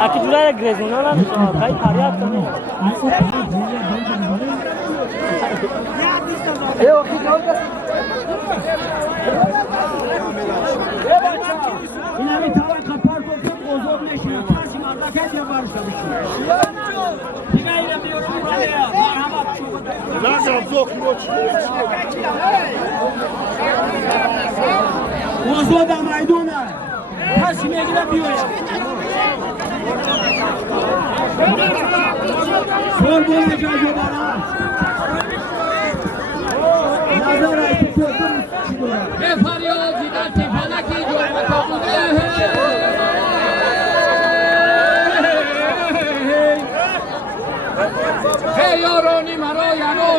Aqui tu era igreja, não era só, cai pariado também. Eu aqui não. Yine bir tava kapar kokup bozuldu işini. Karşımda kendine barışlamışım. Yine yapıyorum buraya. Merhaba. Zaten zor kilo Bozoda maydona. Karşıma gidebiliyor. Sor bozacağız o bana. Nazara tutuyorum. به فریادی در تیفانکی جرم کابوده هی یارانی مرا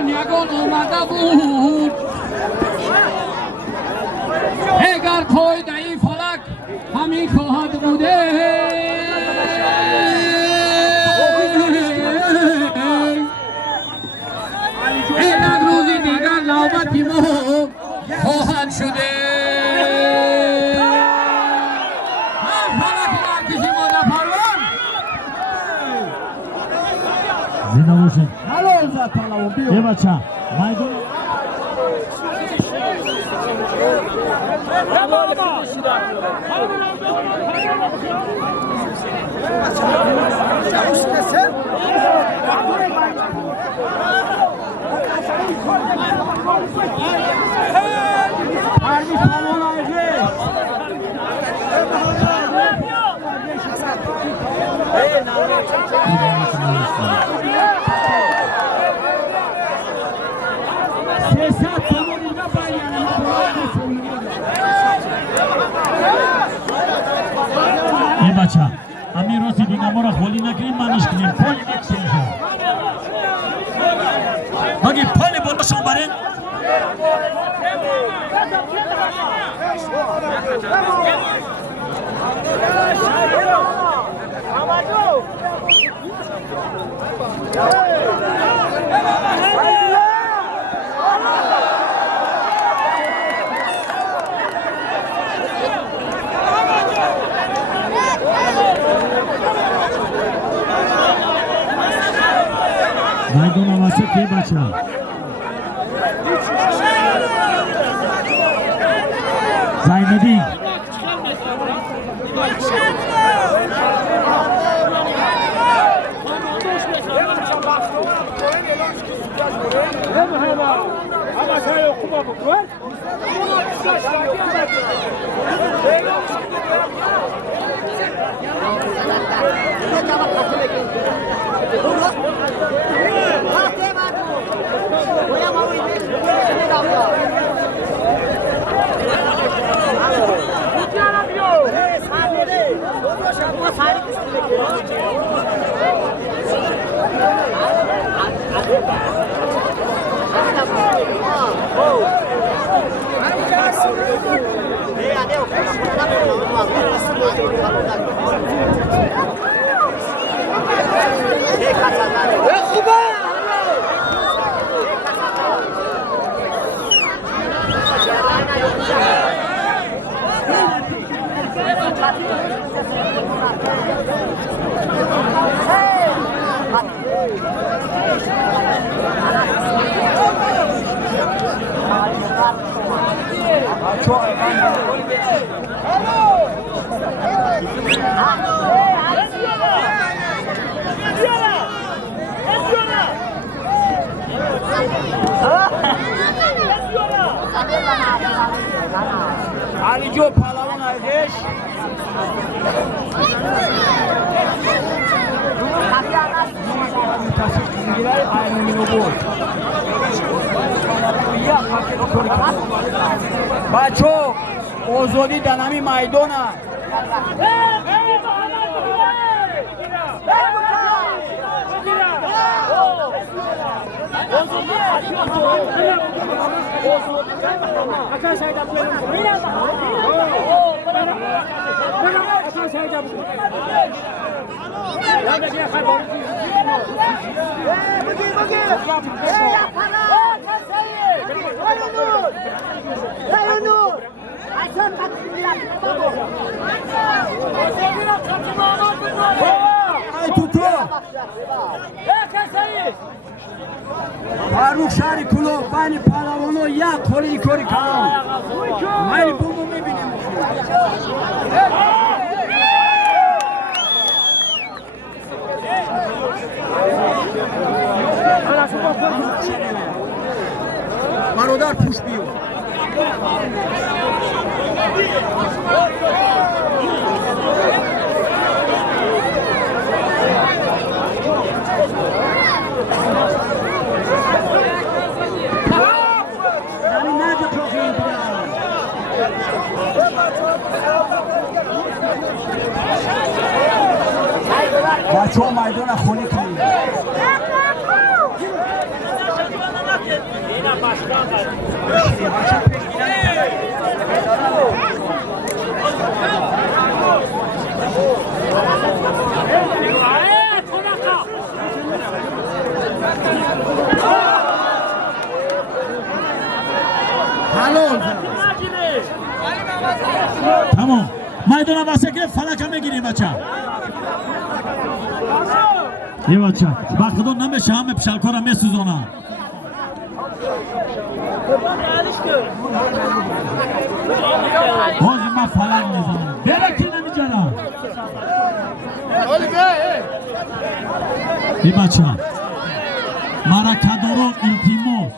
یگان آمده بود اگر کوی در این فلک همین خواهد بوده اگر روزی دیگر نوبتی ما خواهد شده Zinavuşun. Hello zaten o bir. Yebaça. Maydanoz. Harbi salon ayıcı. Sesat salonunda bayanına Yebaça. Amirosi dinamora holina krim manish krim. Poli deksenjo. Bagi poli bolosho baren. Maydanoz Yebaça. Zaynedin. Ama sen okuma bu var. Alijo Palawan Aydeş. Bacho, Ozodi Danami Maydona. فاروق شهر کلو بین پهلوانو یک خوری کاری کنم مایل بومو میبینیم برادر پوش بیو بچه ها میدان خونی کنید تمام میدان واسه گرفت فلک هم میگیریم بچه ای بچه بخدا نمیشه همه پشلکار هم میسوزانه بازی ما فلک میزنم بره که نمیجانم ای بچه مرکدارو التیموس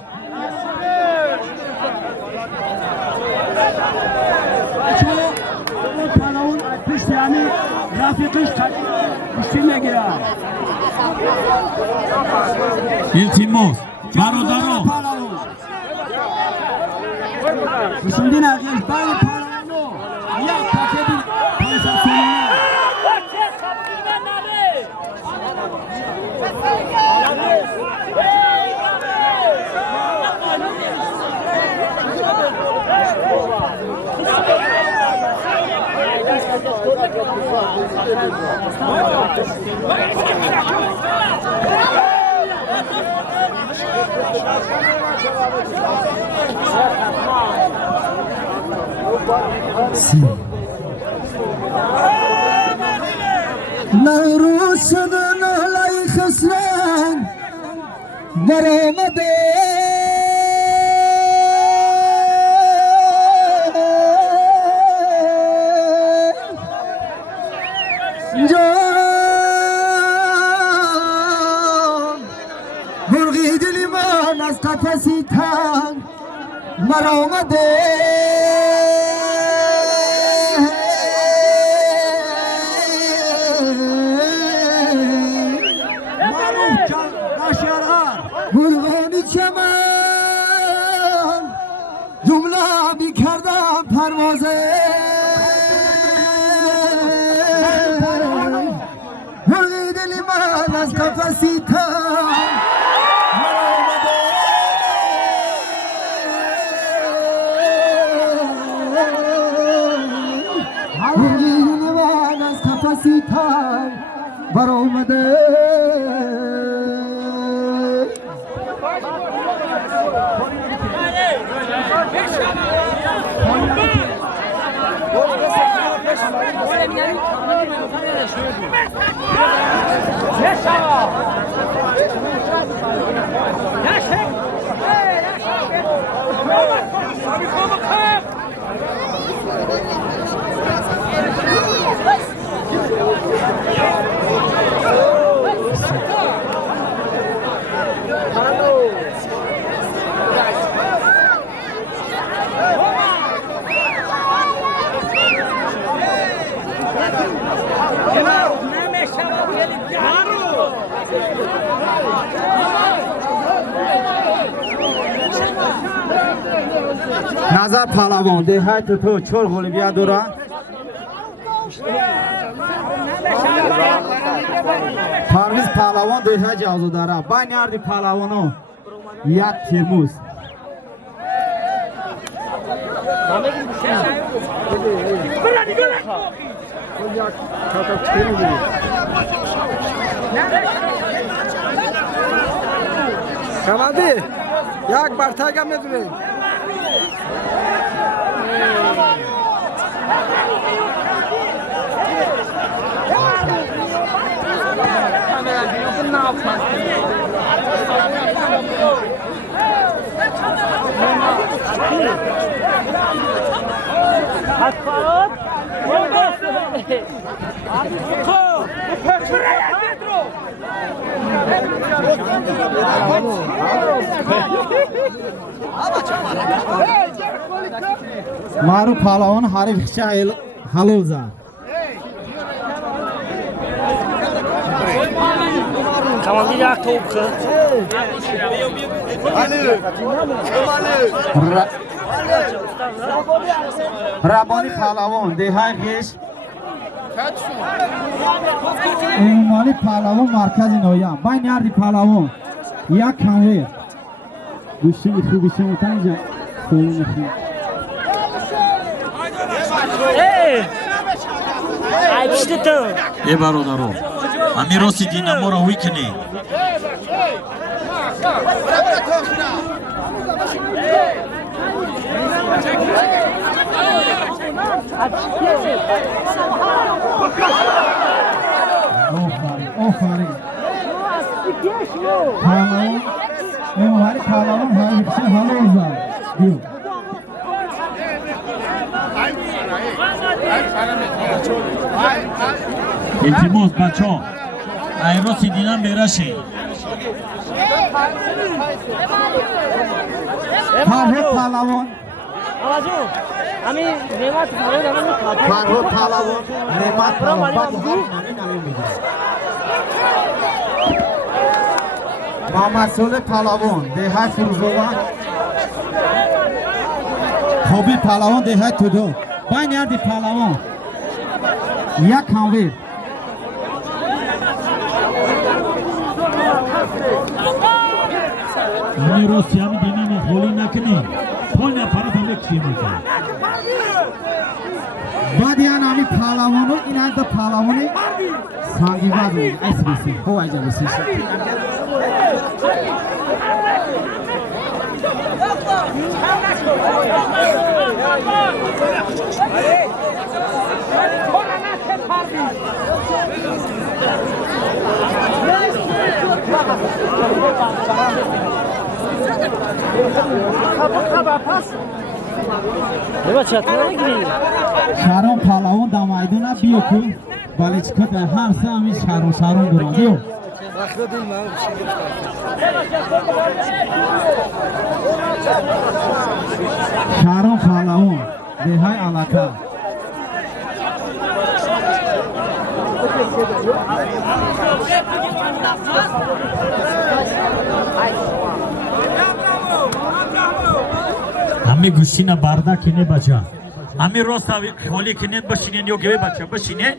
پهلوان پشت همین رفیقش پشتی میگیره التیموس برادرو بسندین اگیش بین پهلوانو یک پاکتی پایسا سنونه نوروز شدن علای خسران برآمده مرغی دل من از قفسی تنگ برآمده مرغانی چمن جمله بی کردم پروازه مرغی دل من از قفسی تنگ برآمده نظر پهلوان ده تو چور گل بیا دورا پرویز پهلوان ده جازو داره بین اردی پهلوانو یک تیموز Kamadi, yak bartagam nedure. Maru Palawan Harif Shahil Halulza. Kamadi yak top kı. Rabani Palawan, Dehay Gesh. Umumani Palawan Markazi Noya. Baynardi Palawan. Yak Kanve. Güşün ifu güşün utanca. Solun ifu. Ay işte to. E barodaro. Ami Rosi Dinamora weekend. Ofari. Palawan. Umumani Palawan Harif Halulza. Diyor. İltimos bacho. Ay Rosi Dinam berashi. Harif Palawan. Awajo. আমি নেমাত ভালো জানি খাবো Harif Palawan. Nemat Palawan. Mama Sole Palawan. Dehay Furuzova. Hobi Palawan Dehay Tudo. Baynardi Palawan. Yak Kanve. Ami Rosi ami Dinamo holi nakni. Polna para thambe kiyemaka. Badiyan ami Palawanu inanda Palawani Sangivazo SBC. Ho aja bisi. Nima chatına gireyim? Sharon Palawan damayduna biyoku balichka da har sami Sharon duradiyo. Sharon Palawan Dehay alaka. Ami Gushina barda kine bacha. Ami Rosa holi kine bashine yok gibi bacha bashine.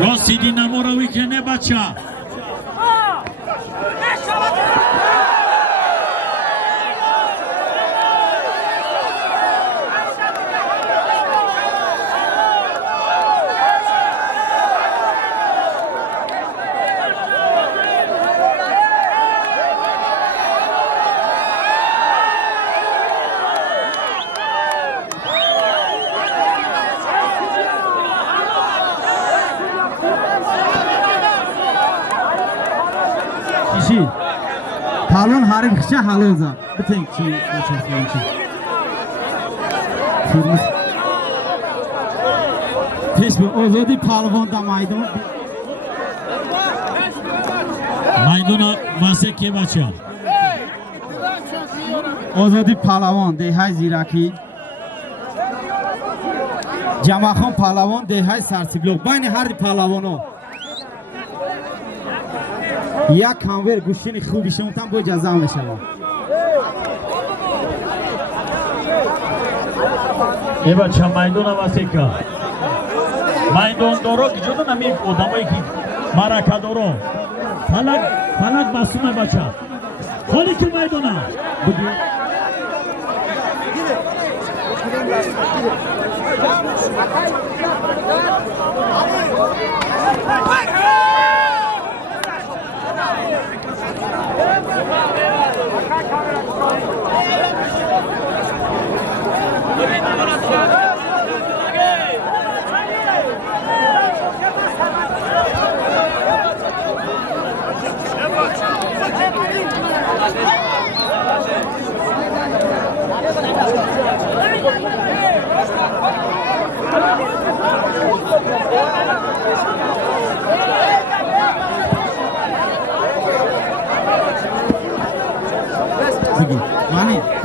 Rossi Dinamora weekend bacha. Kişi Talon Harif Kişi Halulza. Bütün kişi kaçırsın. پیش بر آزادی پهلوان در میدان میدان واسه کی بچه آزادی پهلوان دههای زیرکی جمعخان پهلوان دههای سرسیبلوک بین هر پهلوان ها یک کامور گوشین خوبی شمتن باید جزا میشه ای بچه میدان واسه که میدان دارو که جدا نمی آدمایی که مرکه دارو فلک بسومه بچه خالی که میدانه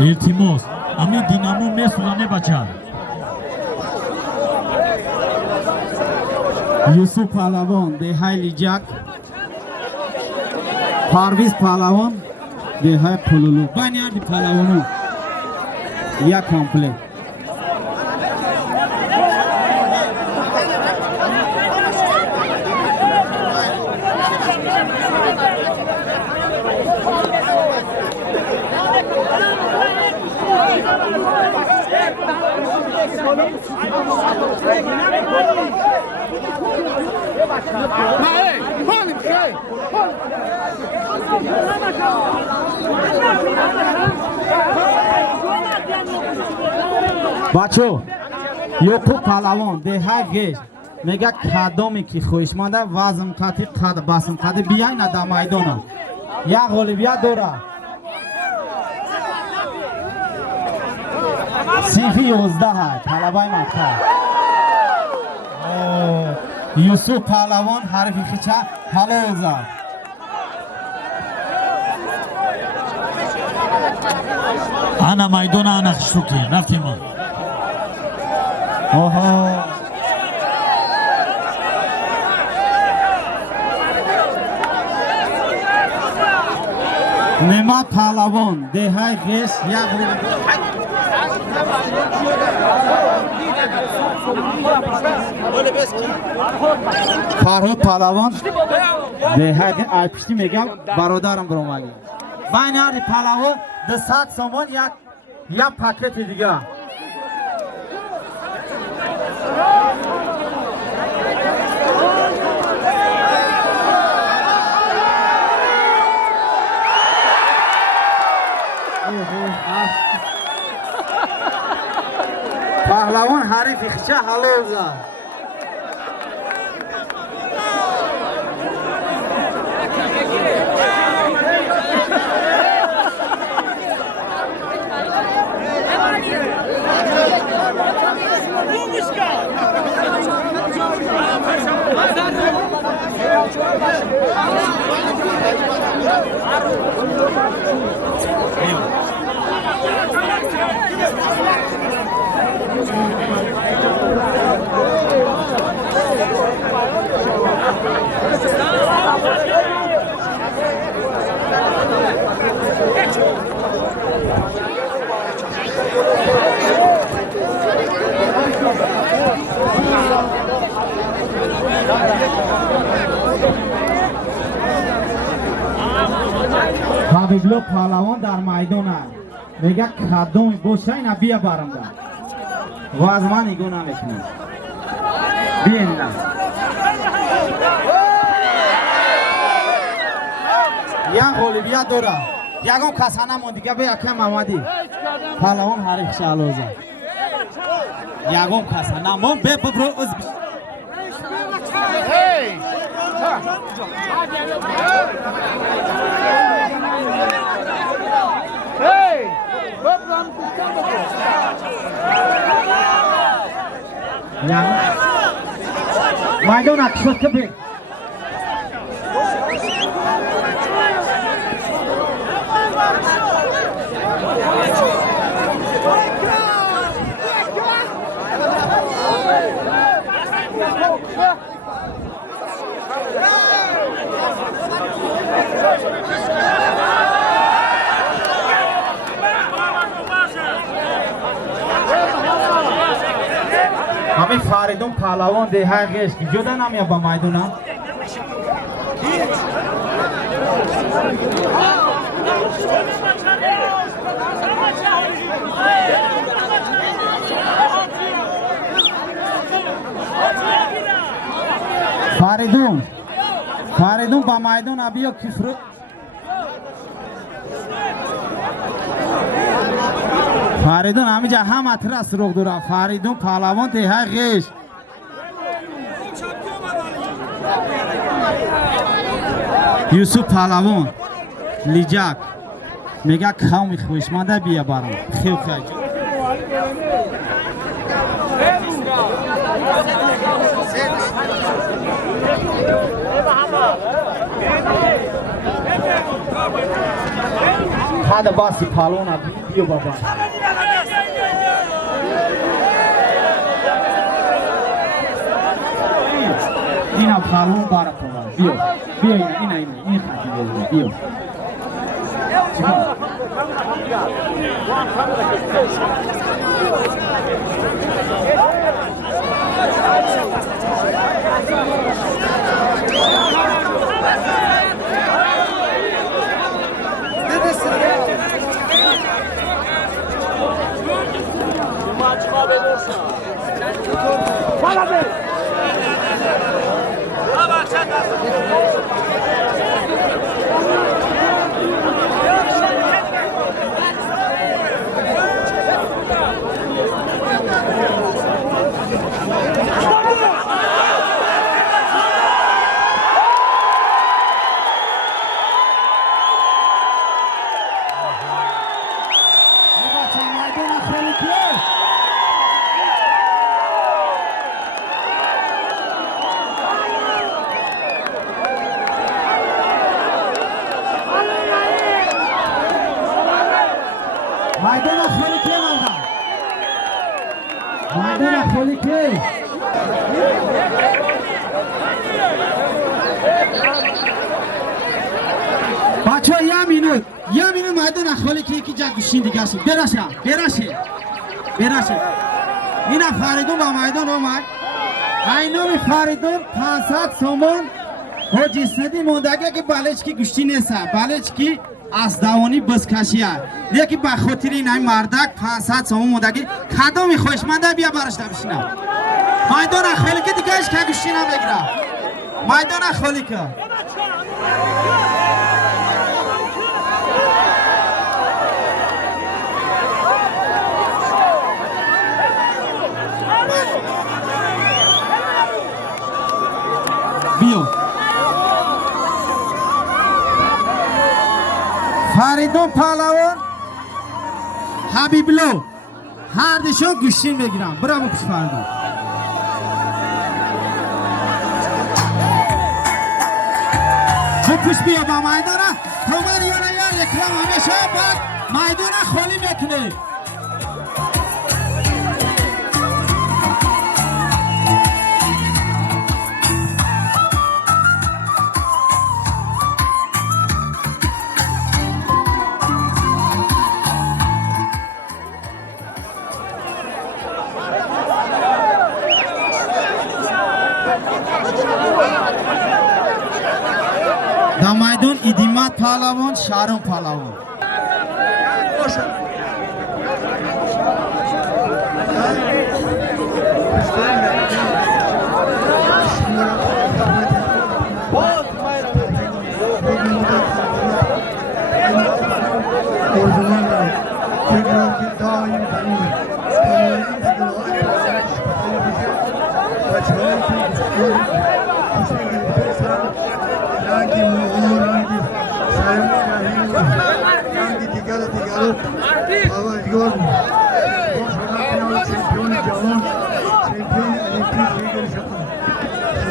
التماس امی دینامو میسولانه بچه یوسف پهلوان دههای لیجک پرویز پهلوان دههای پولولو بین هر پهلوانو یک کامپلت بچو یوکوب پهلوان دههای گشت میگه کدامی که خوشمانده وزن قطعی قد باسم قد بیاین در میدان یک غالبیت داره صیفی 11 های طلبه مکتب یوسف پهلوان حرفی خیچه حلال زد انا میدان انا خشتوکی رفتیم نعمت پهلوان دههای گشت یک فرهاد پهلوان دههای پشتی میگم برادرم برومالی بین هر پهلوان 200 سامان یک پاکت دیگه پهلوان حریف خیچه حلال زد حبیبلو پهلوان در میدان است میگه کدام باشه اینا بیا برم و از من ایگو نمیکنی بیا اینا یک غالبیت داره یکم کسانه من دیگه به یکم آمدی پهلوان حریف شالوزه یکم کسانه من به برو از Maydon akışlık köpek. हमें फारिदों पालावों देहा गेश की जोड़ा नाम या बमाइदों ना फारिदों बमाइदों अभी यो किफ्र फारिदों आमी जहाँ मात्रा सरोग दूरा फारिदों पालावों देहा गेश यूसुफ पालावों लिजाक मेगा खाओ में खुशमादा बिया बारों खेल खाई खादा बासी पालों ना बियो बाबा ina palu bara pola bio ina khati bio بچه ها یه مینوت مایدان اخوالی که یکی جا گوشین دیگه شد برشه این فریدون با مایدان اومد اینو فریدون 500 سومون و جسدی موندگه که بالش کی گوشتی نیسته بالش کی از دوانی بس کشیه لیکی با خاطر این مردک 500 سومون موندگه کدومی خوشمنده بیا برش نبشینه مایدان اخوالی که دیگه که گوشتی نبگیره مایدان اخوالی که بیو فریدون پهلوان حبیبلو هر دشون گوشین بگیرم برام پیش فریدون خوب بیا با مایدانه تومر یاره یا اکرام همیشه باید مایدانه خالی میکنه در میدان ایدیمت پهلوان شهرام پهلوان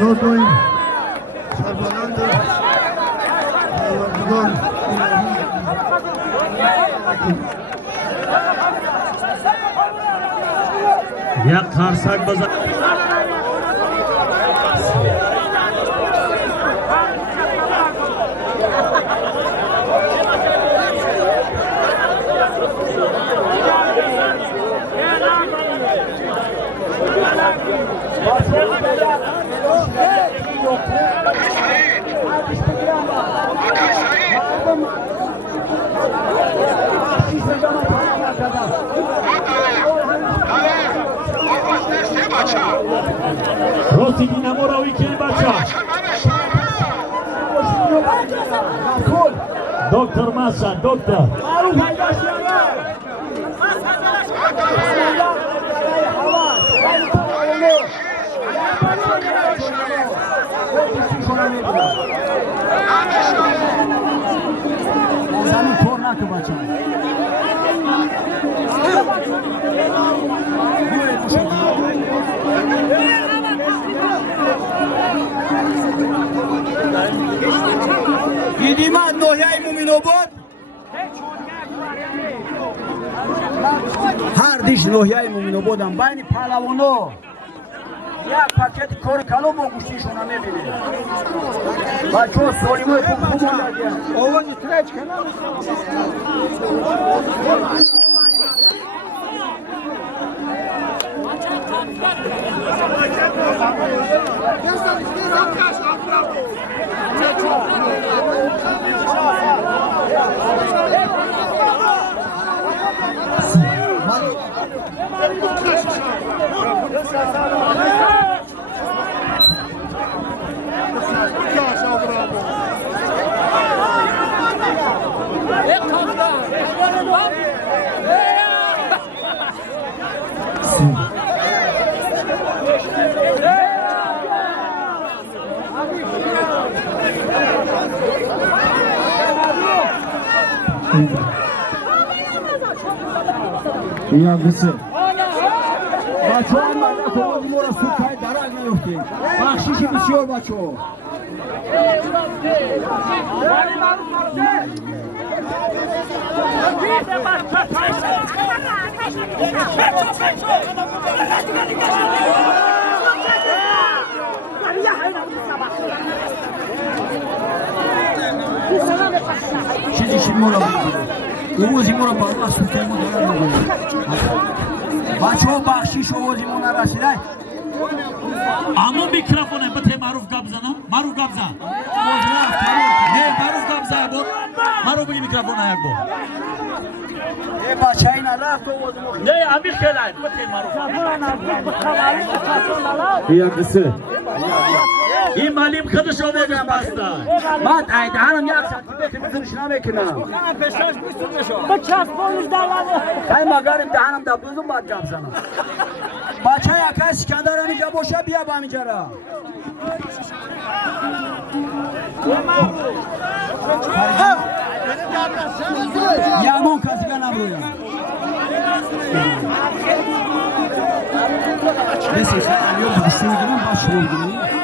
لوتوی سربلند حیوانگان یک قرصک بزن راستی دینمو روی که بچه دکتر ماسا دکتر زمین کور نکن بچه دیدیم از نوحیه مومین آباد هر دیش نوحیه مومین آباد هم بین پهلوانا یک پاکت کار کلو با گوشتیشون هم میبینید بچه ها سالیمای خوب مونده آواز ترچ کنم یا بسه بچه ها مدت آمدی ما را سودتای درک نیفتیم بخشیشی بسیار بچه ها چیزی ما را اوزی ما را باید سودتای ما درک نگوید بچه ها بخشیش اوزی ما نرسیده اما میکروفونه بته معروف گپ زنم معروف گپ زن نه معروف گپ زن بود معروف بگی میکروفون یک بود بچه این رفت اوزی ما نه امی خیلی بته معروف یا بسه این مالیم خودش رو بگم بسته من ایدهانم یک سانتی متر میزنش نمیکنم خیلی مگرم دهانم دبوزم باید گپ زنم بچه یکی سکندر اینجا باشه بیا با اینجا را یمون کسی که نبرویم بسیش امیو بسیار گرم با شروع گرم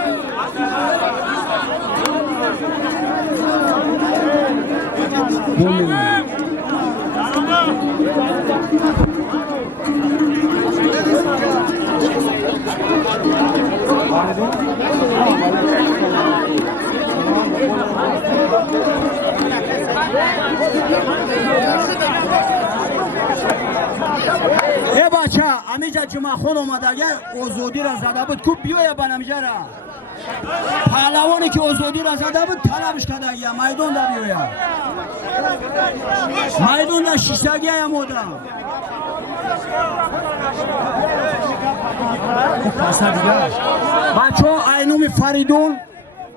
ای بچه امیجا جمعه خون اومده اگر آزادی را زده بود کوب بیایه بنمیجه را پهلوانی که آزادی را زده بود طلبش کرده اگه میدون دا بیایه میدون دا شیشتگی هم بوده بچه ها اینومی فریدون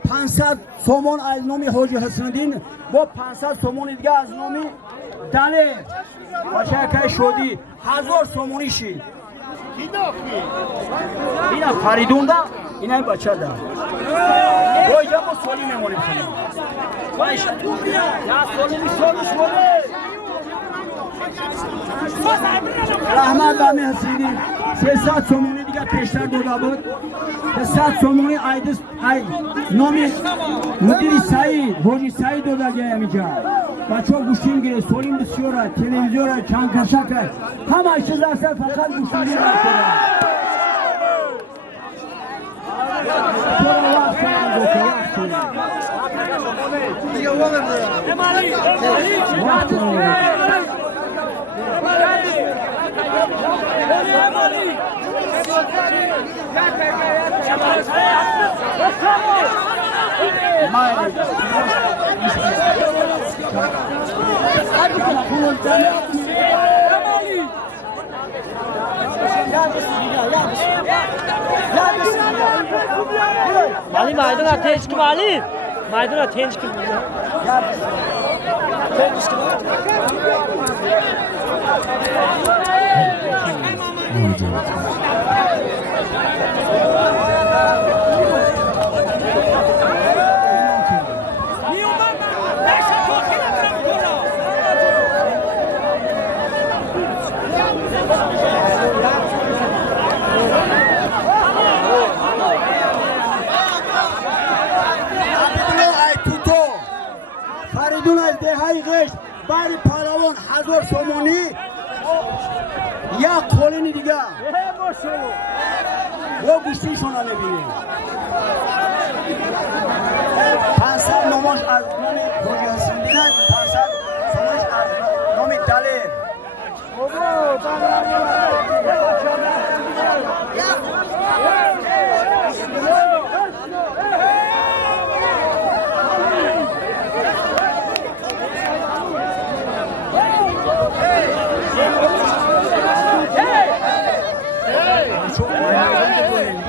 500 سومون از نومی حاجی حسندین با 500 سومون دیگه از نومی دله بچه که شدی 1000 سومونی شید اینا فریدون دا اینا بچه دا با اینجا با سالی میمونیم کنیم یا سالی میشونش بوده رحمت به همه حسینی 300 سومونی دیگه پیشتر داده بود 300 سومونی نامی مدیر سعید حاجی سعید داده گه اینجا بچه ها گوشتیم گیره سولیم بسیاره تلویزیونه چند کشکه همه چیز هست فقط گوشتیم گیره مالی مایدان اتنج کی مالی مایدان اتنج کی فریدون از دههای غشت برای پهلوان 1000 سومونی یک قولینی دیگه و گوشتیشون رو ببینید 500 نماش از نام حاجی حسین دینه 500 سومونش از نام دلیر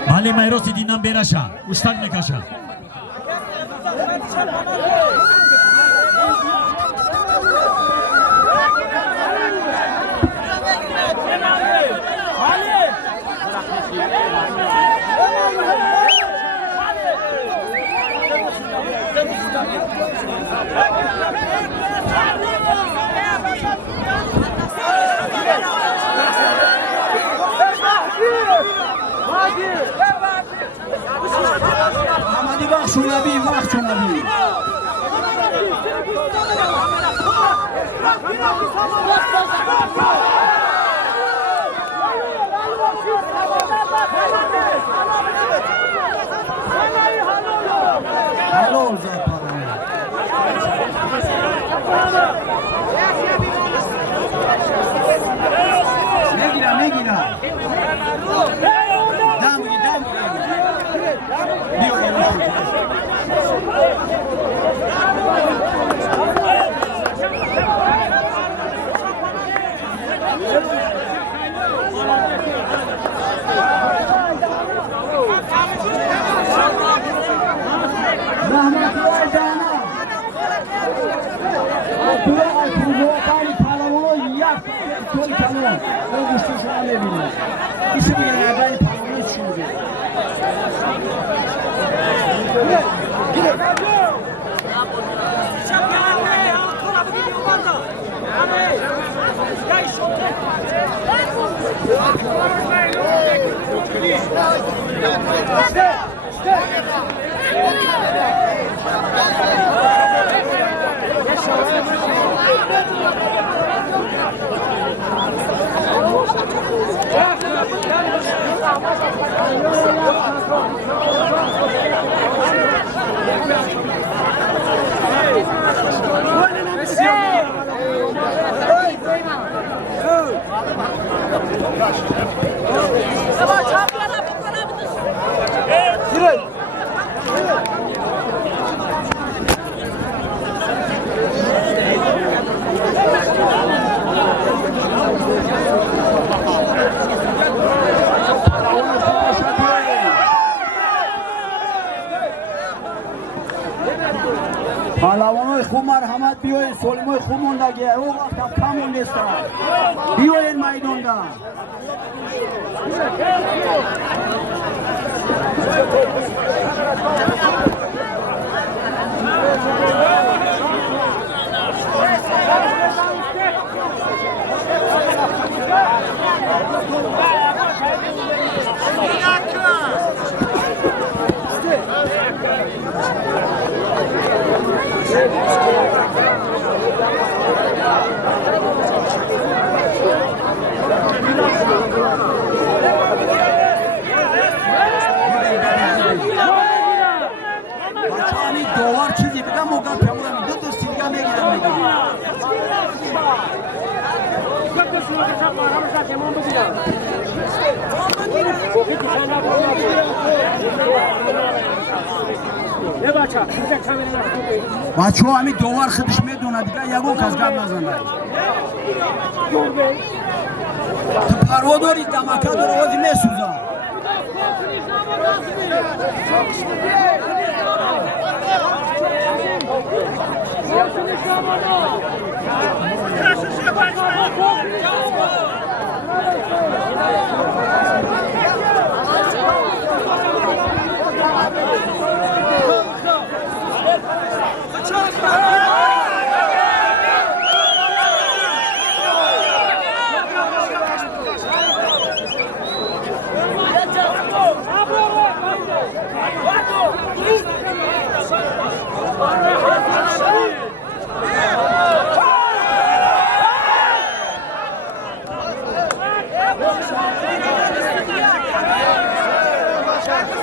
مالی مایروسی دینم بیرشا اشتاق نکشا محمدی وقت شنبی وقت شنبی حلال زد میگیرم دم پهلوانای خوب مرحمت بیاین سلیمای خوب موندگی او وقت کم نیست بیاین میدان دا بچه ها همین دوار خودش میدونه دیگه یکو کس گرد نزنه تو پروا داری دمکه داره آزی میسوزه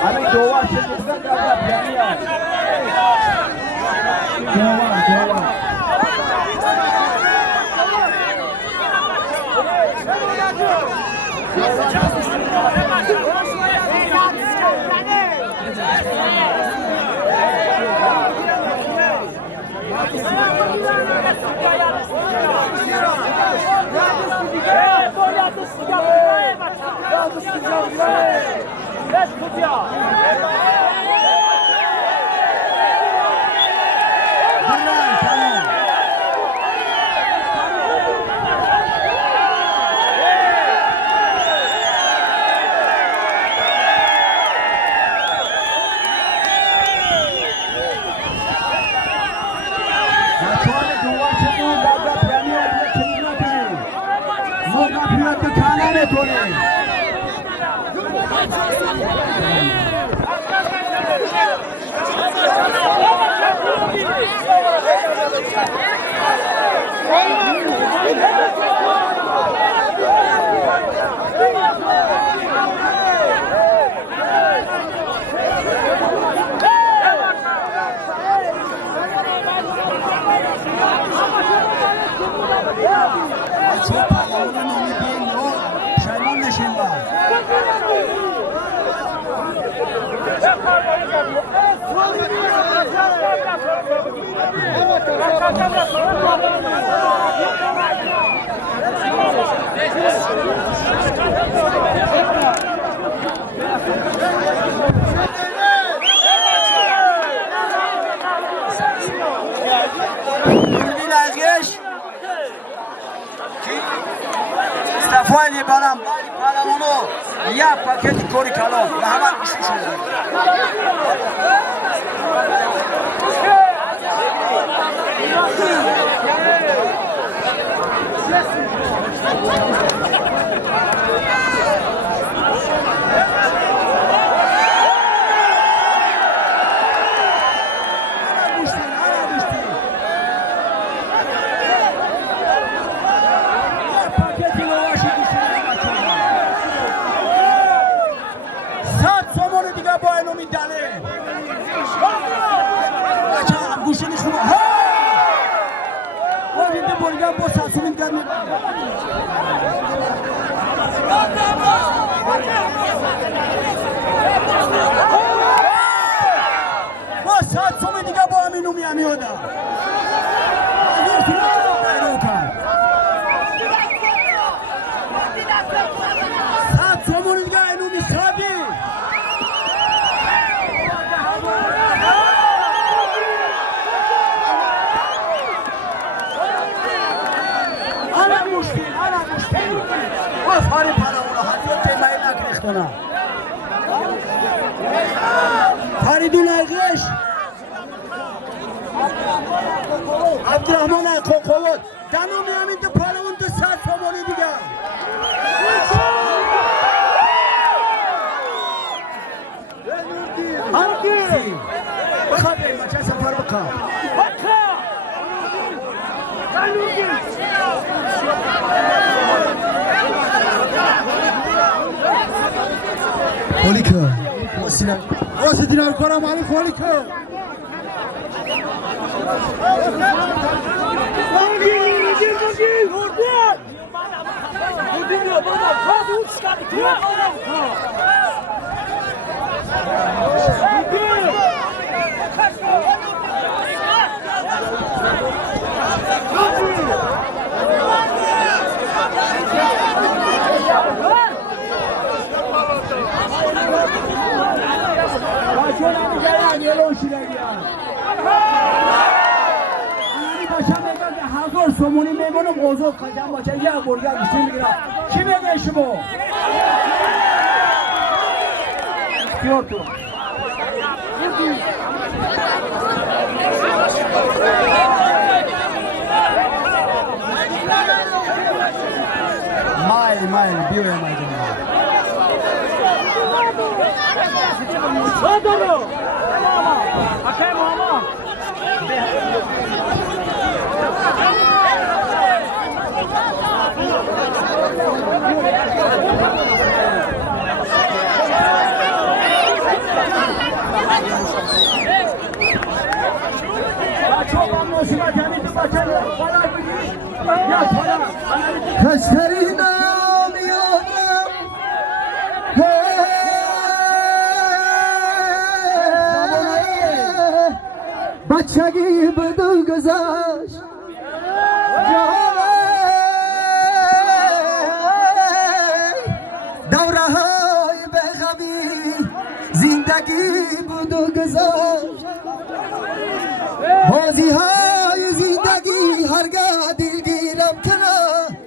همین دوار چه دیستن در پیانی هست دوار استفاده برام بالامونو یک پاکت کوری کلام و همه گوشی شده فریدون ایغش عبدالرحمن کوکووت دنومی همین تو پالون تو ساعت فمانی دیگه بخواد این بچه سفر بکن خالیکه واسه دینار کنم علی خالیکه هزار سومونی میمونم اوضاع قدم باشه یک برگر بشین میگیرم چی میگه شما؟ اختیار تو مایل بیوه مایل دورو اوکی ماما کشتری نمیادم بچگی بدو گذشت دوره های بغمی زندگی بدو گذشت بازی های زندگی هرگاه دلگیرم کنه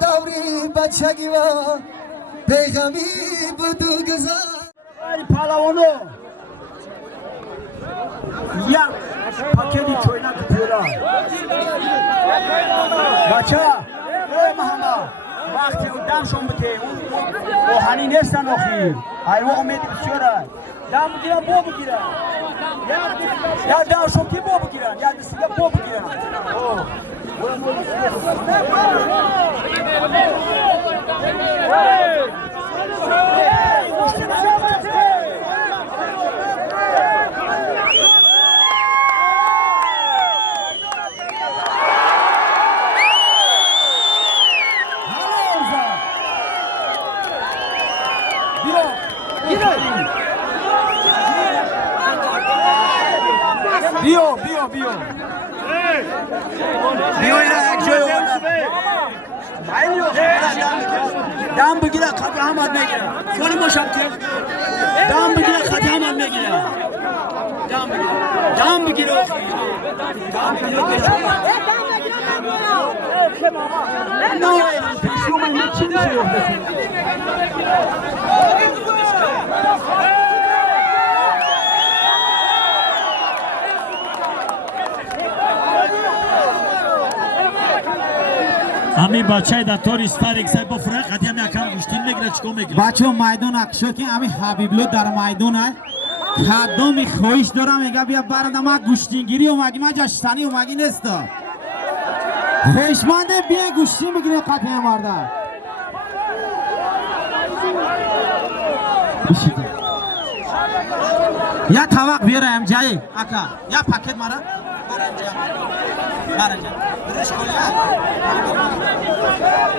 دوری بچگی و پیغمی بدو گذار پهلوانو یک پاکتی چوینک پیرا بچه ای محمد وقتی دم شما بته او هنی نیستن آخی ایوه امیدی بسیاره دم بگیرن بو بگیرن یا دم شما کی بو بگیرن یا دستگاه بو بگیرن بیو یک جای دم بگیره خط احمد میگیره فوری مشم که دم بگیره خط احمد میگیره دم بگیره نه پیشو من چی میشه امی بچه در طور استاریک سای بفره خطی هم یکم گوشتین میگره چکو میگره بچه میدان اکشو که امی حبیبلو در میدان های خدامی خویش دارم میگه بیا برده ما گوشتین گیری اومگی ما جشتنی اومگی نیستا خویشمنده بیا گوشتین بگیره قطعی مرده یا طبق بیاره امجایی اکا یا پاکت مرا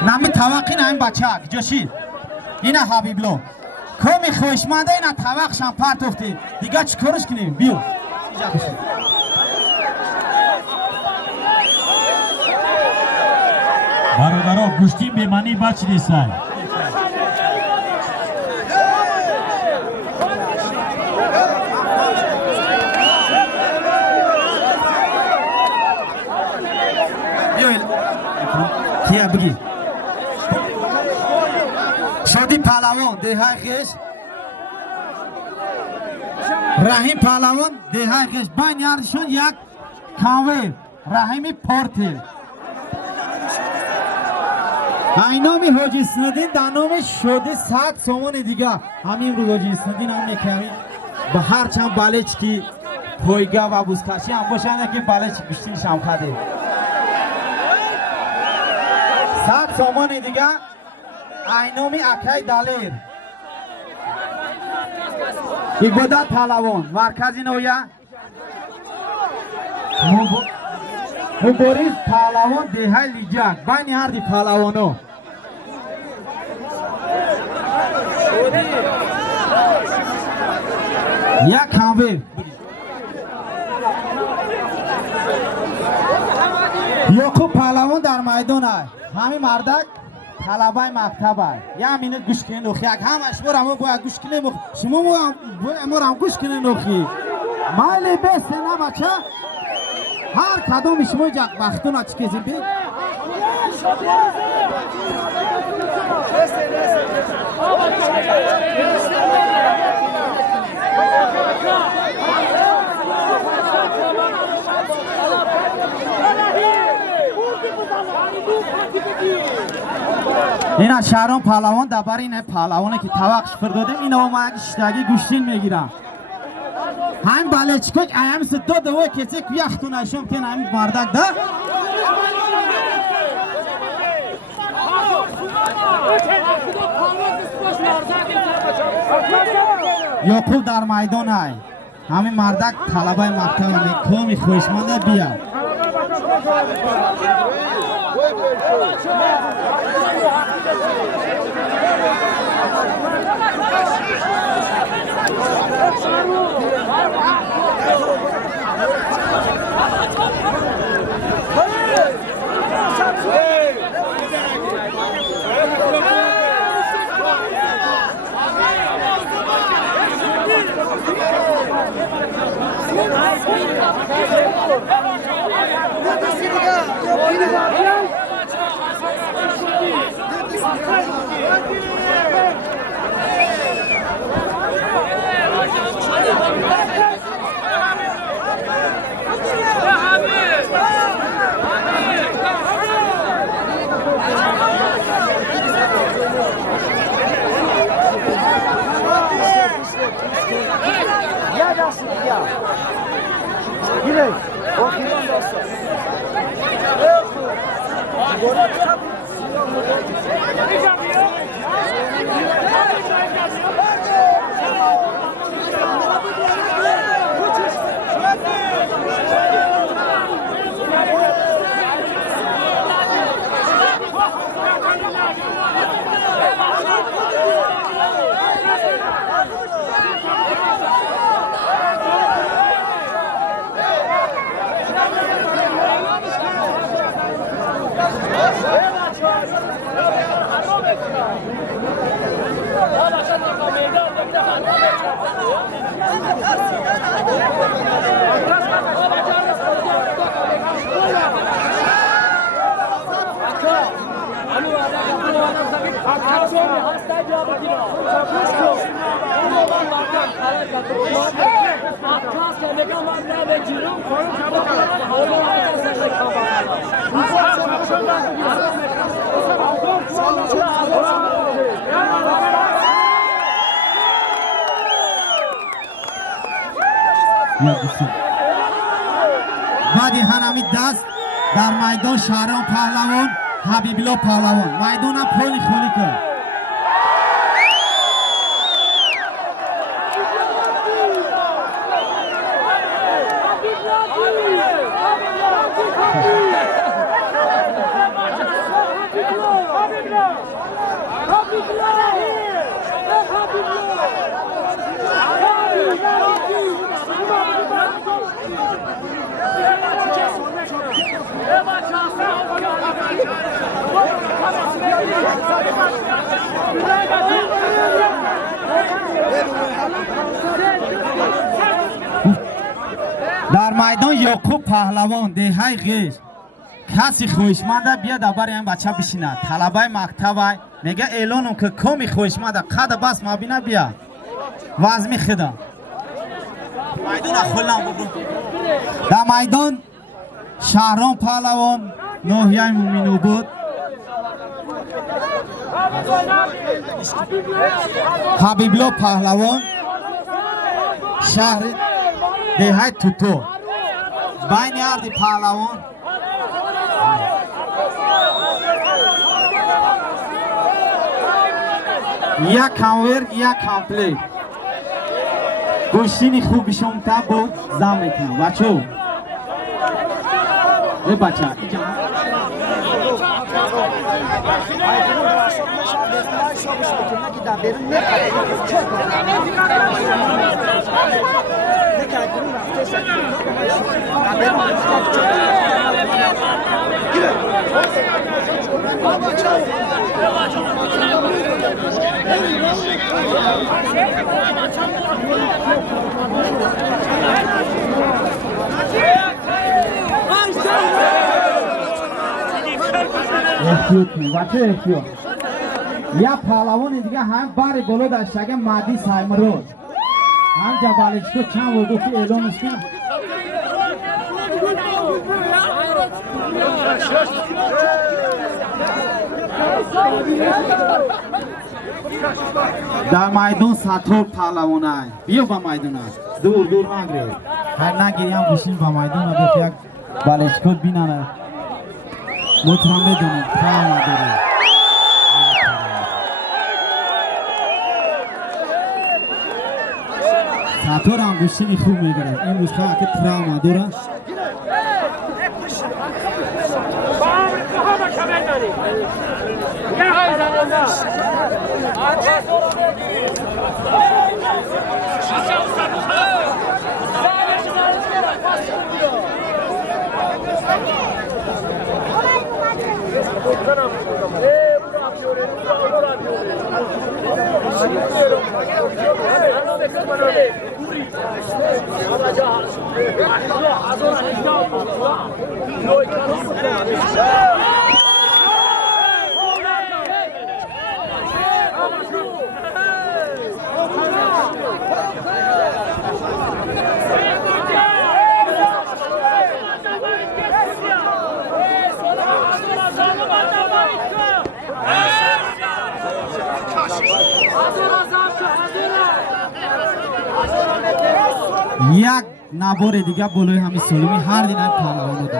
نمی طبقی نه این بچه جوشی اینه حبیبلو کمی خوشمنده اینه طبق شمپرت افتی دیگه چی کارش کنیم بیو برادرها گوشتین بیمانی بچ نیستن کیا بگی شادی پهلوان دههای خیش رحیم پهلوان دههای خیش بین یارشون یک کاوه رحیمی پورتل اینامی حاجی اسندین در نامش شده 100 سومون دیگه همین رو حاجی اسندین هم میکنیم به هر چند بالچ کی پویگا و بوزکشی هم باشنه که بالچ بیشتین شم خده 100 سومون دیگه اینامی اکای دالیر ایگودت پهلوان مرکزی نویا مبارز پهلوان دههای لیجک بین هر دی پهلوانو یک کامل یوکو پهلوان در میدان است همین مردک طلبای مکتب است یا همین گوش کنین نوخی همش برام باید گوش کنین شما هم گوش کنین نوخی مایل بست نه بچه هر کدوم شما جک وقتون اچ کسی بی این از شهران پهلوان دبر این پهلوانه که توقش فردادیم این او ما شتاگی گوشتین میگیرم هم بالچکوک ایم ست دو دوه کسی که یختون اشم تین همین مردک ده یوکوب در میدان های همین مردک طلبای مکتب همی کمی خوشمانده بیاد بعدی هنمی دست در میدان شهران پهلوان حبیبالله پهلوان میدان هم خیلی خالی کرد در میدان یعقوب پهلوان دههای غیش کسی خوشمنده بیاد دبر این بچه بشینه طلبای مکتب میگه اعلانم که کمی خوشمنده قد بس مبینه بیا وزمی خدا میدان خلم بگو در میدان شهران پهلوان ناحیه مومینو بود حبیبالله پهلوان شهر دههای توتو بین اردی پهلوان یک کامور یک کامپلی گوشتینی خوبی شمتا بود زم میکنم بچو ए बच्चा या फालावन इधर हम बारे बोलो दाश्ता के मादी साइमरोज हम जब बालिश को छां वो तो एलोन इसका दाल मायदों साथों फालावन आए ये बामायदों आए दूर दूर मांग रहे हर ना गिरियां बुशिन बामायदों ना देखिए बालिश को बिना ना मुथरामे दोनों फाला दे साथों राम बुशिन खूब में करे इन मुस्का के थरामा दोरा याक नाबोरे दिगा बोलो हम सोलमी हार दिन फाला होनो दा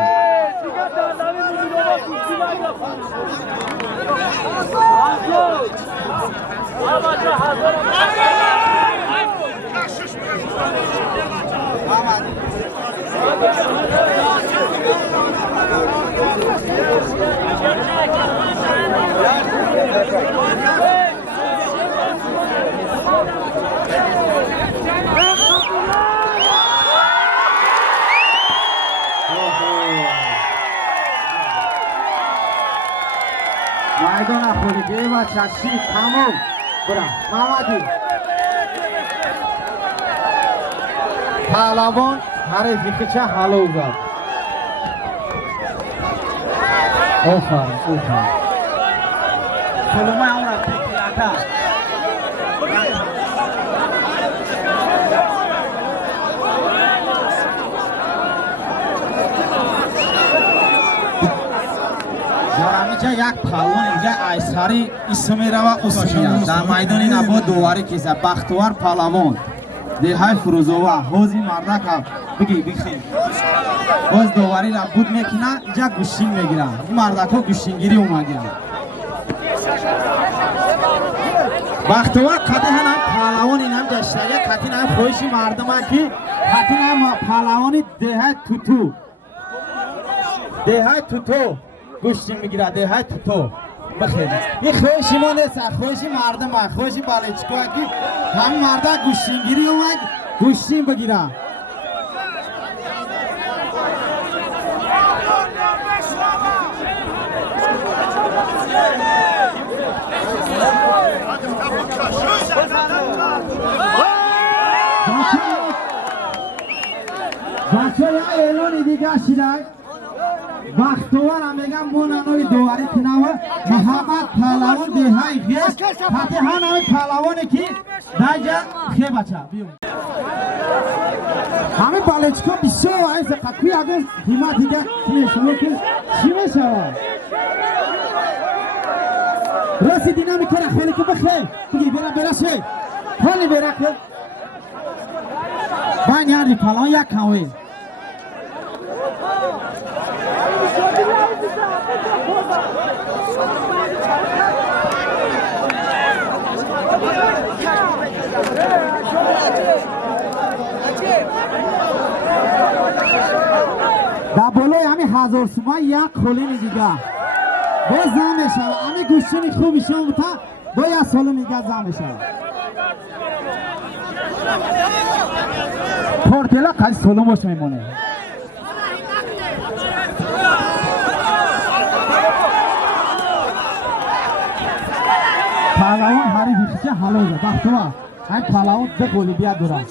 मायदोना खोली जेवा चाची थामो बरा मामाजी फालावन हारे दिखचा हालोगा ओफा चलो मैं आऊंगा आता یک پالون اینجا ایساری اسمی روا اسمیان در میدانی نبود دواری کیسه بختوار پالوان دیهای فروزوه حوزی مرده که بگی بخیر باز دواری نبود میکنه اینجا گوشین میگیرن این مرده که گوشینگیری اومدن بختوار کتی هم پالوان این هم جشتگه کتی هم خویشی مردم هم که کتی هم پالوانی دیهای توتو گوشتی میگیره دیهای تو بخیر این خوشی ما نیست خوشی مردم ها خوشی بالچکو که هم مرده گوشتینگیری اومد گوشتین بگیره بچه یا اعلانی دیگه شده بختوار هم بگم مونانوی دواری تناوه محمد پهلوان دیهای خیست فتحان همه پهلوانه که دایجا خیه بچه بیون همه بالچکو بیشو آیز قطبی اگر هیما دیگه کنه شما که چی میشه راسی دینا میکنه خیلی که بخیر بگی برا شه خیلی برا که باین یاری پهلوان یک کنوی دا بولوی همی 1000 سومه یک خولین دیگه باز زن میشه امی گوشتنی خوبی شما بتا با یک سال میگه زن میشه پورتلا خیلی سالم باش میمونه پهلوان حریف خیچه حلوزه بختوا این پهلوان دو گلی بیاد دوره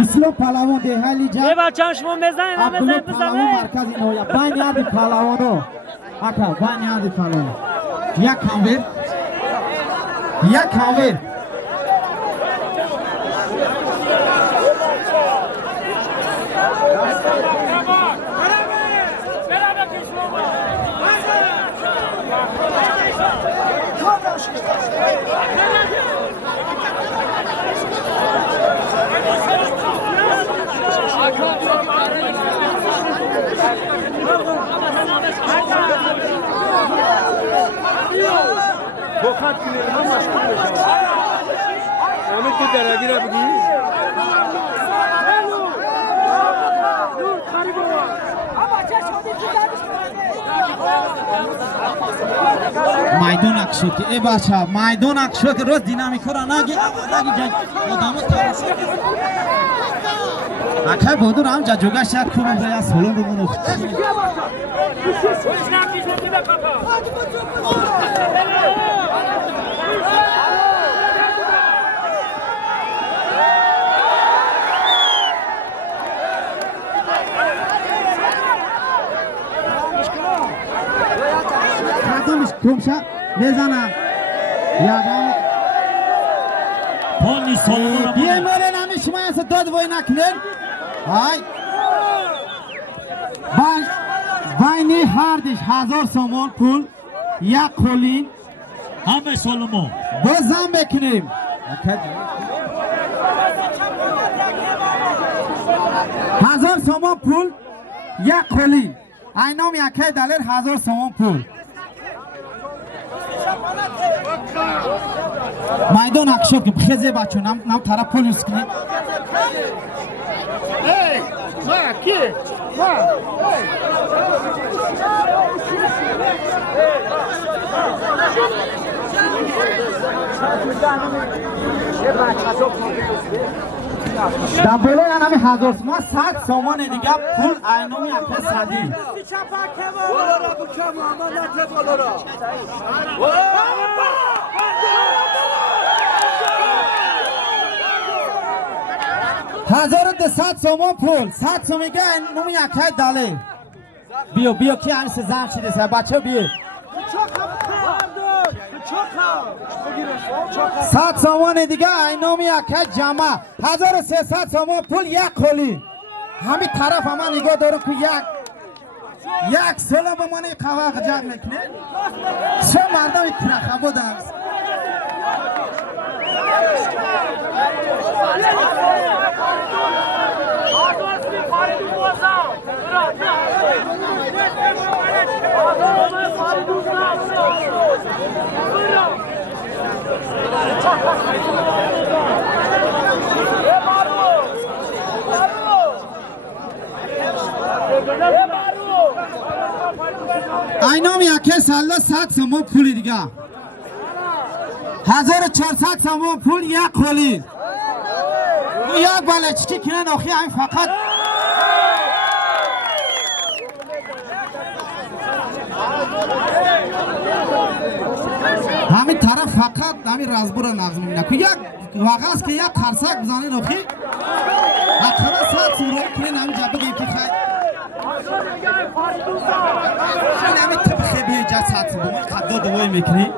اسلام پهلوان دهلی جا یه بچه شما بزنید هم عبدالله بزنید پهلوان مرکز نویا بین یادی پهلوانو اکا بین یادی پهلوان یک کامبیر یک کامبیر مایدون شد که ای بچه مایدون شد که روز دینامیکو را نگی جنگ آدمو ترسید اکای بودو رام جا جوگا شد که من باید سولون رو منو کمشا بزنم یادم پانی سالمون بیه موره نمی شما ایسا داد وای نکنین های بینی هردش 1000 سومون پول یک خولین همه سالمون بازم بکنیم 1000 سومون پول یک خولین اینام یکی دلار 1000 سومون پول مایدون اکشو که بخیزه بچه نم طرف پولیس کنیم دبولو یا نمی 1000 سومه 100 سومان دیگه پول اینامی اکه صدی هزار و 200 سومان پول 100 سومیگه اینامی اکه داله بیو کی این سزن شده سه بچه بیو 100 سومان دیگه اینامی اکه جمع 1300 سومان پول یک خلی همین طرف همه نگاه دارم که یک سلام به من قهوه جمع میکنه سه مردم اترخه بودم اینام یکی ساله 100 سومون پولی دیگه 1400 سومون پول یک خلی او یک بالچکی کنن آخی همین فقط همین طرف فقط همین رازبو را نغز میبینه که یک واقع است که یک قرصک بزنین آخی حقا 100 سومون کنین همین جا بگیم که خیلی این همین طب خیلی جا 100 سومون خدا دوایی میکنی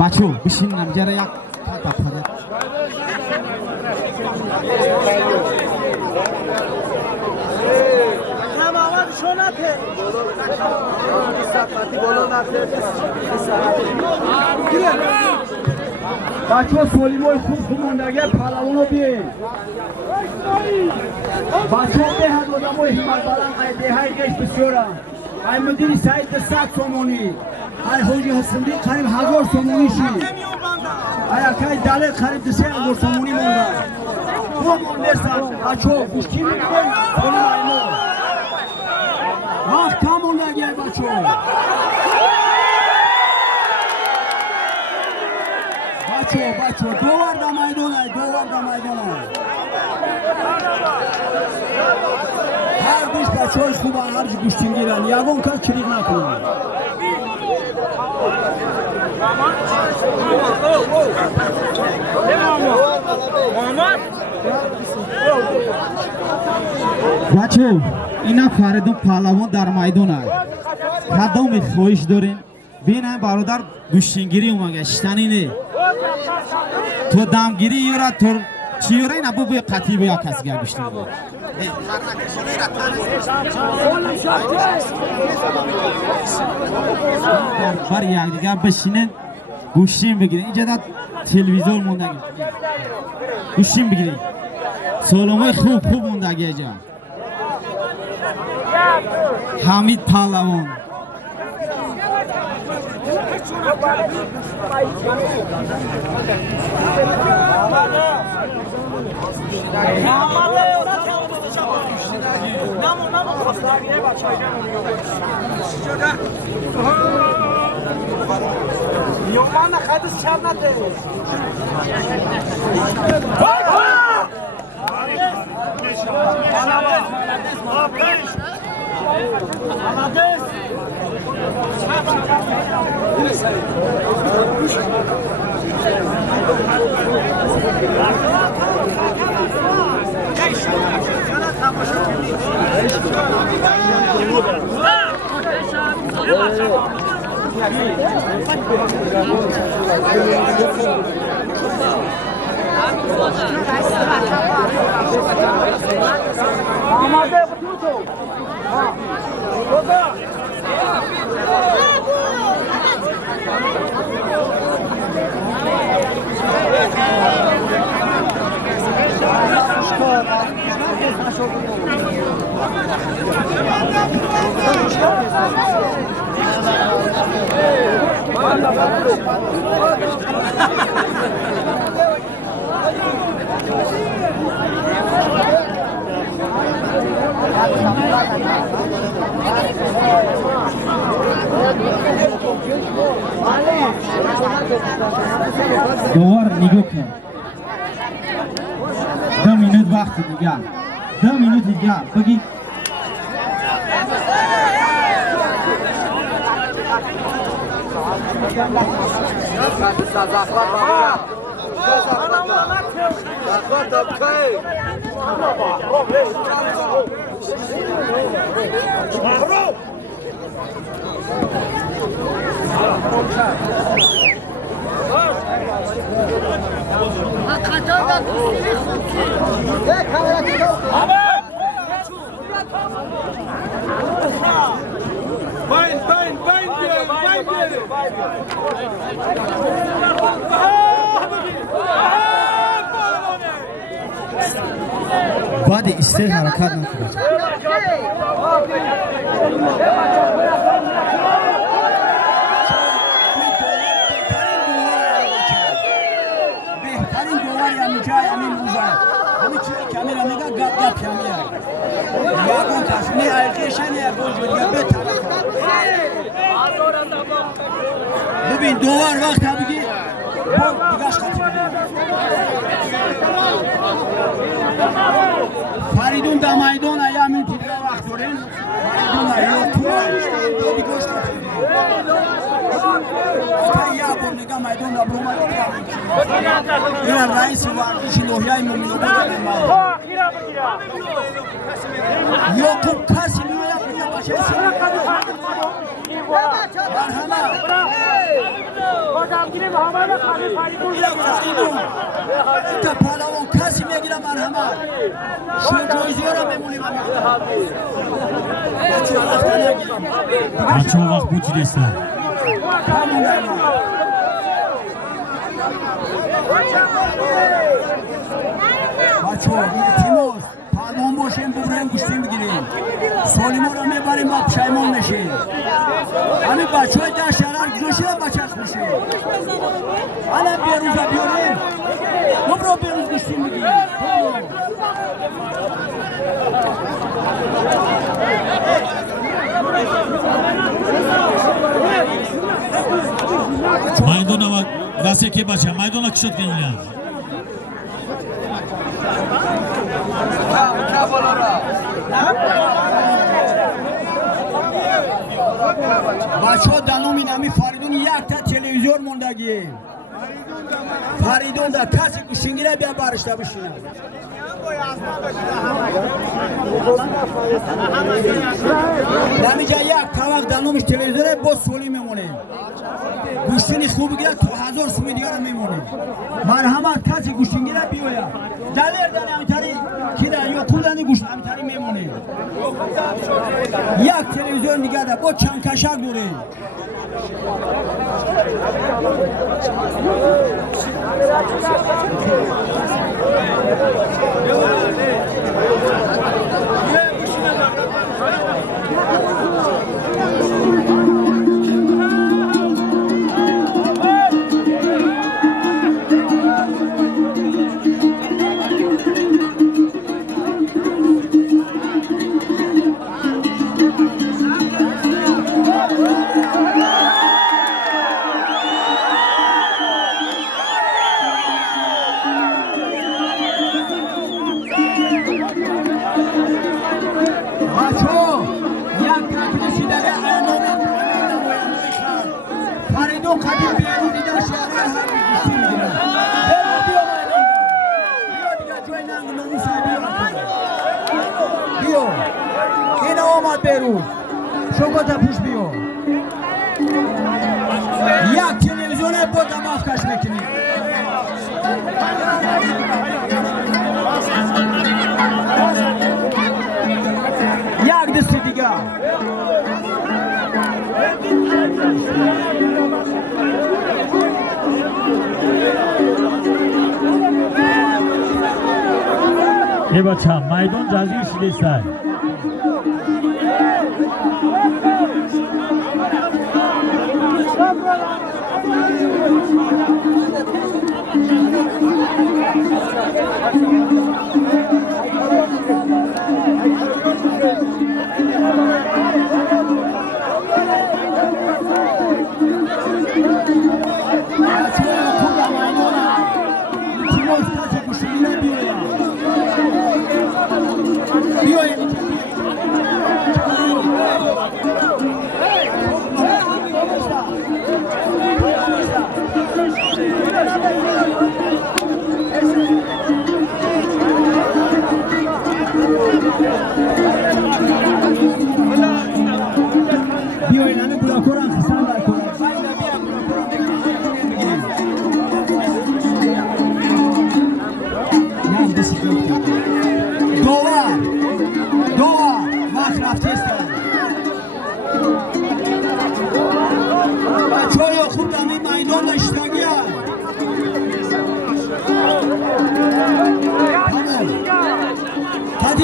بچو بشینم جره یک تا پره بچه ها سولیمای خوب موندگه پهلوانو بیه بچه ها به هد آدم های همت بلند قیده های گشت بسیارم ای مدیر سعید به 100 سومونی ای حاجی حسندی قریب 1000 سومونی شی ای اکای دله قریب 3000 سومونی مونده خوب مونده سر بچه ها گوشتی میکنی سولیم ایمو وقت کم موندگه بچه ها بچه دوار دا میدان های هر بیش بچه های خوب هرچی گوشتین گیرن یکم کار کلیک نکنن بچه اینا فریدون پهلوان در میدان های خدام خواهش دارین بین برادر گوشتینگیری اومگه شتنی نه تو دمگیری یورا تو چی یورا اینا بوی قطعی بیا کسی گه گوشتینگیری بر یک دیگه بشینن گوشتین بگیرین اینجا دا تلویزیون موندگی گوشتین بگیرین سالمای خوب موندگی اینجا حمید پهلوان دوار نگاه کن 2 minut وقت دیگه 2 minut دیگه بگی بعد استیل حرکت نکنید بهترین دوار یعنی جای همین موزه همین چیزی که همین میگه گپ همیه یکون تصمیم حقیقیشن یکون جوریه به طرف ببین دوار وقت هم بگی دیگهش خطی بگیرم فریدون در میدان های همین تیدگه وقت دارین فریدون های یا تو دیگهش خطی بگیرم یا بر نگاه میدان در برومه این رئیس ورزش لوحیه مومنو بود یا خوب کسی نمیده باشه تا پهلوان کسی میگیره مرحمت شما جایزه را بمونیم بچه ها وقت بوچی نیستن بچه ها تیموز پهلوان باشیم ببریم گوشتیم بگیریم سالی ما را میبریم و پشیمان میشیم همین بچه های در شهران گذاشتیم بچه خوشیم حالا بیروزا بیاریم برو بیروز گوشتیم بگیریم maydona vaseke bacha maydona kishot kelgan بچه ها در نام نامی فریدون یک تا تلویزیون موندگی فریدون در کسی گوشنگیره بیا برشته بشینه نمیجا یک طبق در نامش تلویزیونه با سولی میمونه گوشتنی خوب گیره تو 1000 سومی دیگر میمونه مرحمت کسی گوشتنگیره بیاید دلیر دنی همیتاری که در یا کودنی گوشت همیتاری میمونه یک تلویزیون دیگر در با چند کشک دوره شما تا پوش بیو یک تلویزیون با دماغ کش میکنی یک دست دیگه ای بچه میدان جزیر شده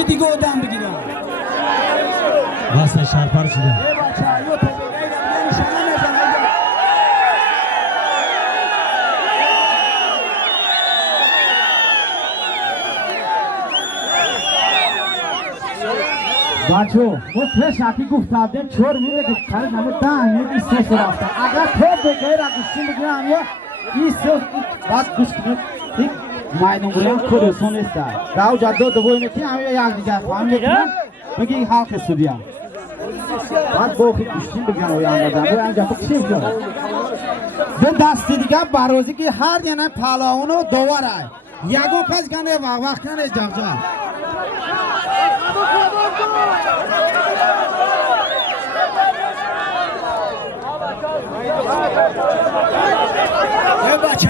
دیگه آدم بگیرم واسه شرپر شده بچو वो फिर साथी को साथ दे छोड़ मिले कि खाली नाम दान है इससे से रास्ता अगर तो बगैर गुस्से में गया हम इस बात कुछ ठीक मायनों गुलाम खुद सुने सा राव जादू तो वो में क्या हमें याद दिया हम ने बगी हाल के सुदिया बात वो कि गुस्से में गया याद आ वो अंजा पक्षी क्यों वो दास्ती दिया बारोजी की हार जना फालाओनो दोबारा है यागो कस गाने वाह खाने जाजा ای بچه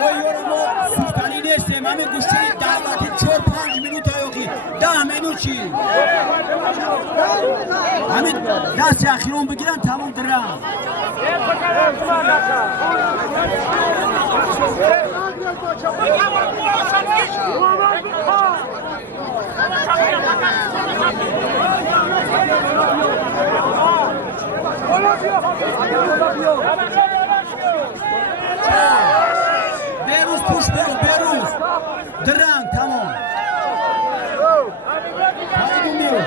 او یورو ما سوختنی نیستیم همین گوشتی دولتی 4-5 مینوت یاقی 10 مینوت چی همین دست اخیرون بگیرن تمام درم بروز پوش بروز درنگ تمام خواهیدون بیرون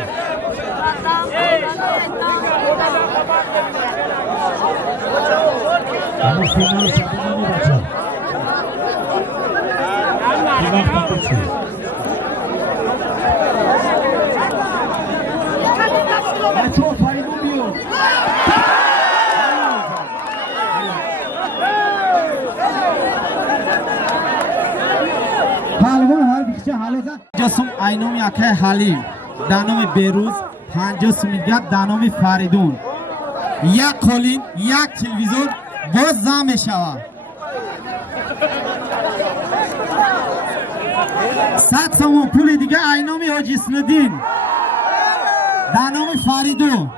اما فینال سبیدانی بچه این وقت هم بچه بچه ها خواهیدون بیرون پهلوان هر بیخچه حالوزه جسم اینوم یکه حلیم دانوم بیروز 50 سمیدگر دانوم فریدون یک قولین یک تلویزیون باز زم شود 100 سوم پول دیگه اینوم حاجی اسمالدین دانوم فریدون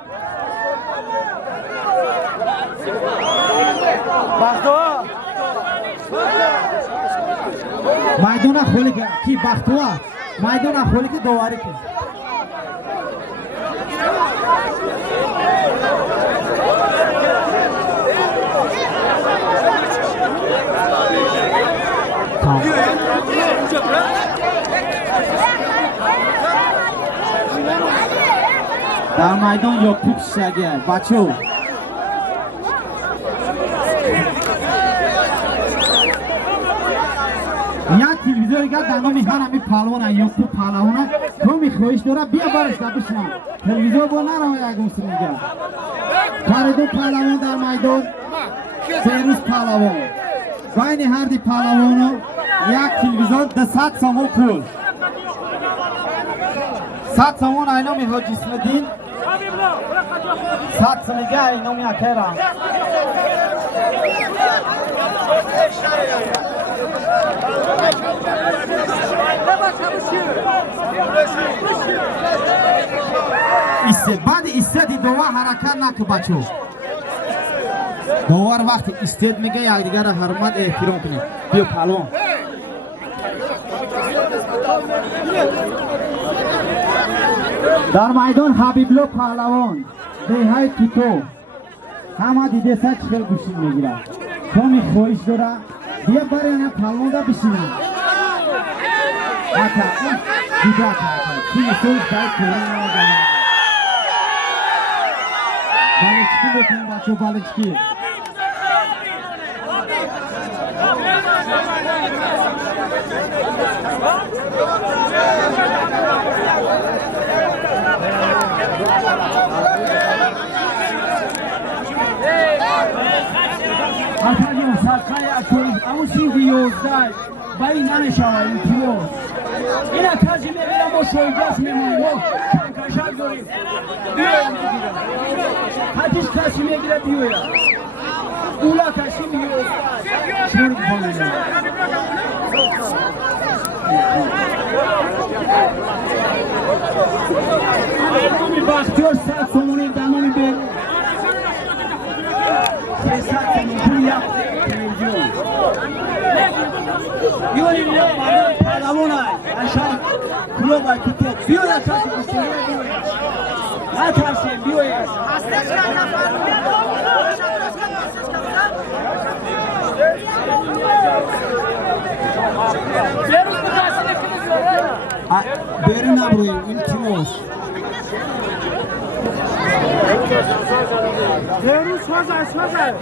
میدون خولی که کی بختوا میدون خولی که دواری که در میدان یاکوب شگه بچو یک تلویزیون دیگر در نام همی پهلوان یاکوب پهلوان تو میخوایش داره بیا برش تا بشنم تلویزیون با نرم یکم سمیگر فریدون پهلوان در میدان بیروز پهلوان بین هر دی پهلوان یک تلویزیون 200 سوم پول 100 سوم اینامی حاجی اسمالدین 100 سمیگه اینامی اکیرم بعد استاد دوار حرکت نکن بچو دوار وقتی استاد میگه یک دیگر حرمت احترام کنید بیا پهلوان در میدان حبیبلو پهلوان دیهای توتو همه دیده سا چخل گوشین میگیره تو میخوایش داره بیا برای نه پهلوان دا بشینیم اکا دیده اکا چی سوز باید کرن بالچکی بکنیم بچه بالچکی Arkadaşlar sarkaya atıyoruz ama şimdi yolda bayı nane این کیلو این اکاجی میگیرم و شویداس میمونیم و کنکاشا داریم بیایم میگیرم حتیش کسی میگیره بیایم اولا کسی میگیره شماری بخوانیم باختیار 100 سومونی دمانی بیر 300 سومونی پول یک تلویزیون بیایید مردم پهلوان های اشار کلو بای کتوب بیاید کسی کشتیه نه ترسیم بیاید بری نبرویم این کیلوست Zeynep sözer.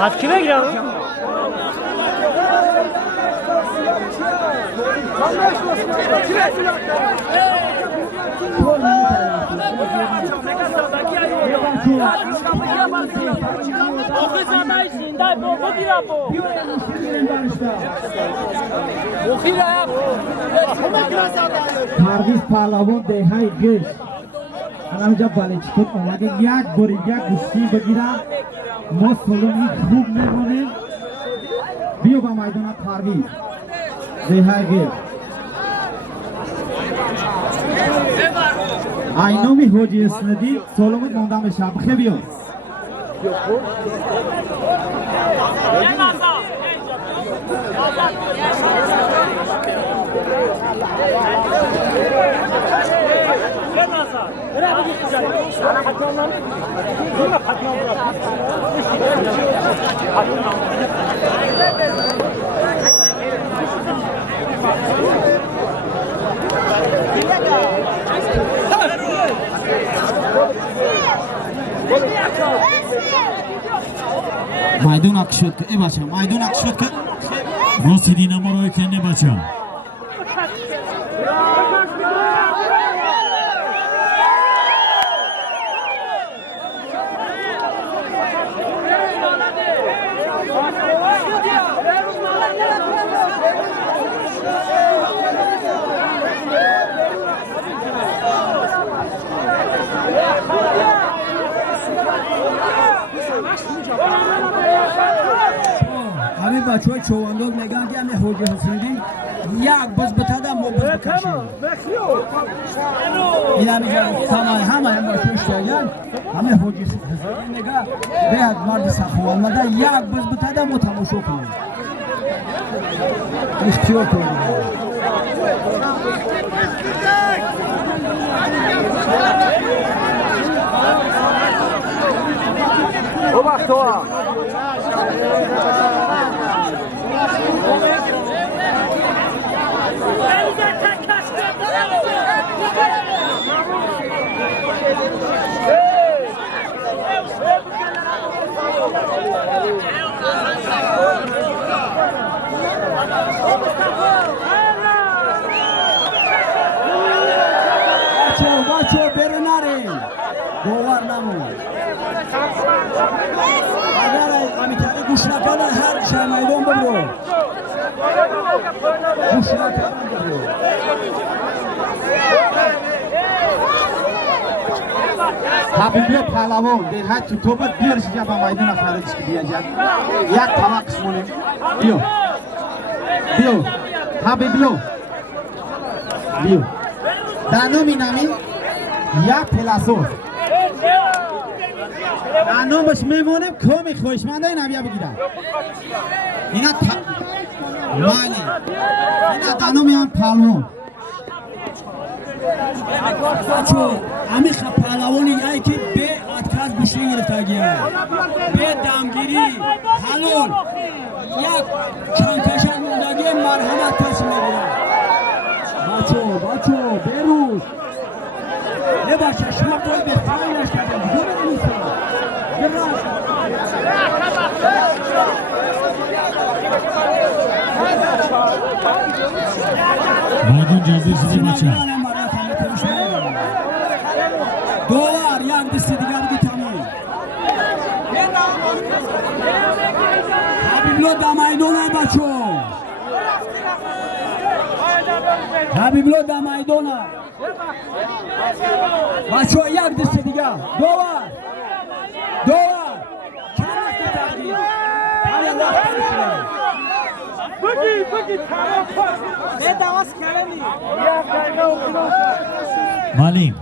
از کی بگیرم؟ پرویز پهلوان دههای گشت همینجا بالچیکوت اومده یک بار یک گوشتی بگیرم ما سلومی خوب میمونیم بیو با میدان پرویز دههای گشت اینامی حاجی اسندی سلومی موندم شب بخیر بیو میدان اک شد که ای بچه میدان اک شد که راستی نمارای کنه بچه همه بچه های چوانداز میگن که همه حاجی حسینی یک بز بتادم ما بز بکشیم این همه بچه های اشتاگن همه حاجی حسینی میگن باید مرد صفو آمده یک بز بتادم ما تماشا کنیم اختیار کنیم او وقت ها بچه برو نریم باور نمون اگر امیتانی گوش نکنه هر شای میدان ببرو گوش نکنه ببرو حبیبی پهلوان دههای توبت بیارش اینجا با میدان خارجش که بیاید یک طبق مونیم بیو بیو حبیبیو بیو دانومی نمی یک پلاسور دانومش میمونیم کمی خوشمنده این بیا بگیرم اینا مالی اینا دانومی هم پهلوان بچه همین پهلوانی هایی که به اتکاز گوشی گرفته گیه به دمگیری حلول یک چندکشن موندگی مرحمت کسی میگیره بچه بروز نه بچه شما باید به خواهیش کردن دیگه بروز میدان جزیر شدی بچه دوار یک دستی دیگر بگی تمام حبیبلو دمیدون های بچه حبیبلو دمیدون های بچه یک دستی دیگر دوار چند دستی تردید همه وقت بشنه مالی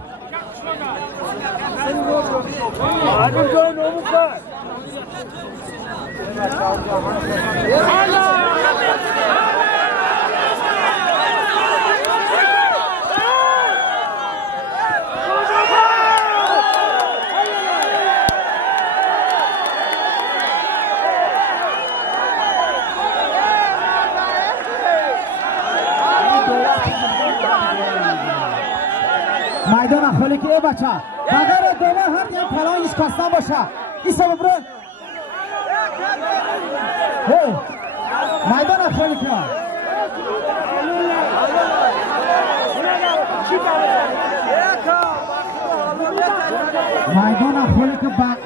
اخولی که ای بچه بغیر دومه هم یه پلان ایش کستن باشه این سبب رو میدان اخولی که میدان اخولی که با